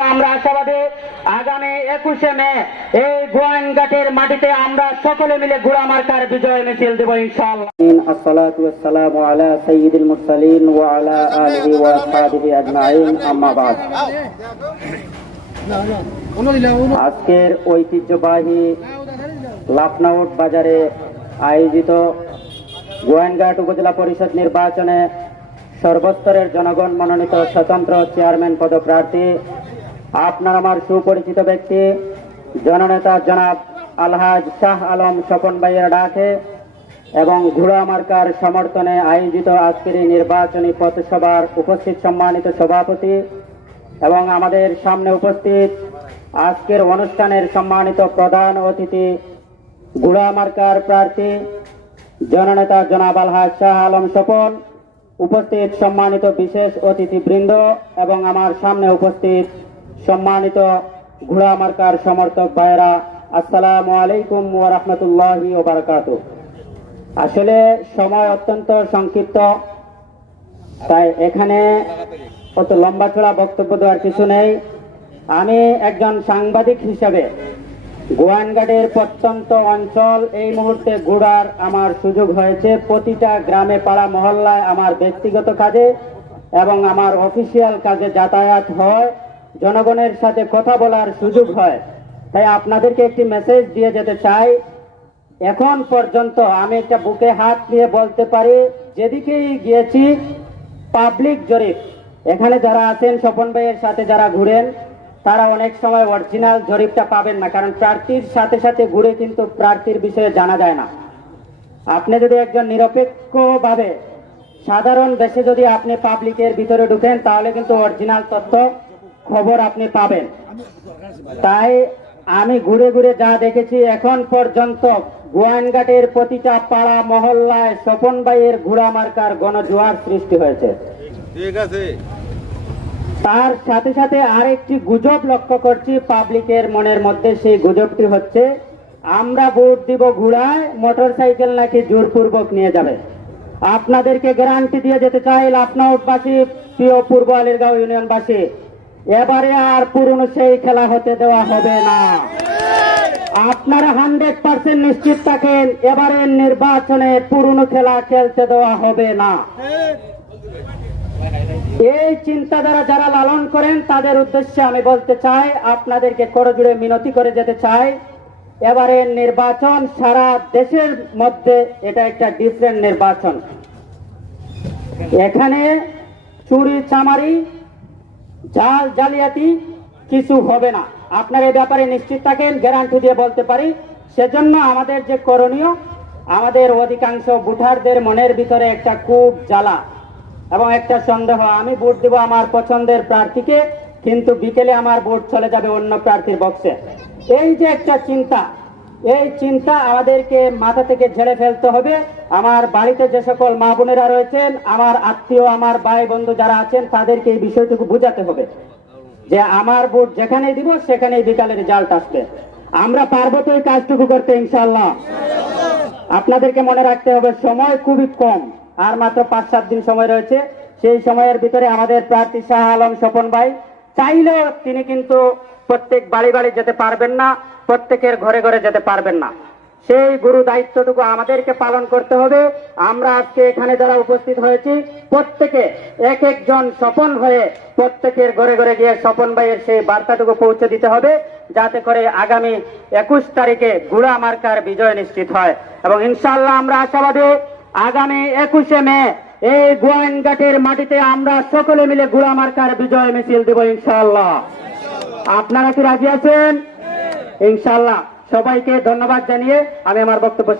আমরা আশাবাদী, আগামী একুশে মে এই গোয়াইনঘাটের মাটিতে আমরা সকলে মিলে গোড়া মার্কার বিজয় মিছিল দেব ইনশাআল্লাহ। আজকের ঐতিহ্যবাহী লাফনাউট বাজারে আয়োজিত গোয়েনঘাট উপজেলা পরিষদ নির্বাচনে সর্বস্তরের জনগণ মনোনীত স্বতন্ত্র চেয়ারম্যান পদপ্রার্থী আপনার আমার সুপরিচিত ব্যক্তি, জননেতা জনাব আলহাজ শাহ আলম স্বপন ভাইয়ের ডাকে এবং ঘোড়া মার্কার সমর্থনে আয়োজিত আজকের এই নির্বাচনী পথসভার উপস্থিত সম্মানিত সভাপতি এবং আমাদের সামনে উপস্থিত আজকের অনুষ্ঠানের সম্মানিত প্রধান অতিথি, ঘোড়া মার্কার প্রার্থী, জননেতা জনাব আলহাজ শাহ আলম স্বপন, উপস্থিত সম্মানিত বিশেষ অতিথিবৃন্দ এবং আমার সামনে উপস্থিত সম্মানিত ঘোড়া মার্কার সমর্থক ভাইয়েরা, আসসালামু আলাইকুম ওয়া বারাকাতুহু। আসলে সময় অত্যন্ত সংক্ষিপ্ত, তাই এখানে অত লম্বা চড়া বক্তব্য দেওয়ার কিছু নেই। আমি একজন সাংবাদিক হিসাবে গোয়ানঘাটের প্রত্যন্ত অঞ্চল, এই মুহূর্তে ঘোরার আমার সুযোগ হয়েছে। প্রতিটা গ্রামে, পাড়া, মহল্লায় আমার ব্যক্তিগত কাজে এবং আমার অফিসিয়াল কাজে যাতায়াত হয়। জনগণের সাথে কথা বলার সুযোগ হয়। তাই আপনাদেরকে একটি মেসেজ দিয়ে যেতে চাই। এখন পর্যন্ত আমি একটা বুকে হাত নিয়ে বলতে পারি, যেদিকেই গিয়েছি পাবলিক জরিপ। এখানে যারা আছেন, স্বপন ভাইয়ের সাথে যারা ঘুরেন, তারা অনেক সময় অরিজিনাল জরিপটা পাবেন না, কারণ প্রার্থীর সাথে সাথে ঘুরে কিন্তু প্রার্থীর বিষয়ে জানা যায় না। আপনি যদি একজন নিরপেক্ষভাবে সাধারণ দেশে যদি আপনি পাবলিকের ভিতরে ঢুকেন, তাহলে কিন্তু অরিজিনাল তথ্য খবর আপনি পাবেন। তাই আমি ঘুরে ঘুরে যা দেখেছি এখন পর্যন্ত গোয়ানঘাটের প্রতিটা পাড়া মহল্লায় স্বপন ভাইয়ের ঘোড়া মার্কার গণজোয়ার সৃষ্টি হয়েছে। ঠিক আছে। তার সাথে সাথে আরেকটি গুজব লক্ষ্য করছি পাবলিকের মনের মধ্যে সেই গুজবটি হচ্ছে আমরা ভোট দিব ঘোড়ায় মোটর সাইকেল নাকি জোরপূর্বক নিয়ে যাবে? আপনাদেরকে গ্যারান্টি দিয়ে যেতে চাই লাফনাউটবাসী প্রিয় পূর্ব আলীরগাঁও ইউনিয়নবাসী। এবারে আর পুরনো সেই খেলা হতে দেওয়া হবে না। আপনারা হান্ড্রেড পার্সেন্ট নিশ্চিত থাকেন এবারের নির্বাচনে পুরনো খেলা খেলতে দেওয়া হবে না। এই চিন্তাধারা যারা লালন করেন, তাদের উদ্দেশ্যে আমি বলতে চাই, আপনাদেরকে করজুড়ে মিনতি করে যেতে চাই। এবারে নির্বাচন সারা দেশের মধ্যে এটা একটা ডিফারেন্ট নির্বাচন। এখানে চুরি চামারি জাল জালিয়াতি কিছু হবে না। আপনার এই ব্যাপারে নিশ্চিত থাকেন গ্যারান্টি দিয়ে বলতে পারি। সেজন্য আমাদের যে করণীয়, আমাদের অধিকাংশ ভোটারদের মনের ভিতরে একটা খুব জ্বালা এবং একটা সন্দেহ। আমি ভোট দেব আমার পছন্দের প্রার্থীকে, কিন্তু বিকেলে আমার ভোট চলে যাবে অন্য প্রার্থীর বক্সে এই যে একটা চিন্তা এই চিন্তা আমাদেরকে মাথা থেকে ঝেড়ে ফেলতে হবে। আমার বাড়িতে যে সকল মা বোনেরা রয়েছেন, আমার আত্মীয়, আমার ভাই বন্ধু যারা আছেন, তাদেরকে এই বিষয়টুকু বোঝাতে হবে যে আমার ভোট যেখানে দিব, সেখানেই বিকালে রেজাল্ট আসবে। আমরা পারব তো এই কাজটুকু করতে ইনশাল্লাহ আপনাদেরকে মনে রাখতে হবে, সময় খুবই কম। আর মাত্র পাঁচ সাত দিন সময় রয়েছে। সেই সময়ের ভিতরে আমাদের প্রার্থী শাহ আলম স্বপন ভাই চাইলেও তিনি কিন্তু প্রত্যেক বাড়ি বাড়ি যেতে পারবেন না, প্রত্যেকের ঘরে ঘরে যেতে পারবেন না। সেই গুরু দায়িত্বটুকু আমাদেরকে পালন করতে হবে। আমরা আজকে এখানে যারা উপস্থিত হয়েছি, প্রত্যেকে এক একজন স্বপন হয়ে প্রত্যেকের ঘরে ঘরে গিয়ে স্বপন ভাইয়ের সেই বার্তাটুকু পৌঁছে দিতে হবে, যাতে করে আগামী একুশ তারিখে গুড়া মার্কার বিজয় নিশ্চিত হয়। এবং ইনশাল্লাহ আমরা আশাবাদী, আগামী একুশে মে এই গোয়াইনঘাটের মাটিতে আমরা সকলে মিলে গুড়া মার্কার বিজয় মিছিল দেব ইনশাল্লাহ আপনারা কি রাজি আছেন? ইনশাল্লাহ সবাইকে ধন্যবাদ জানিয়ে আমি আমার বক্তব্য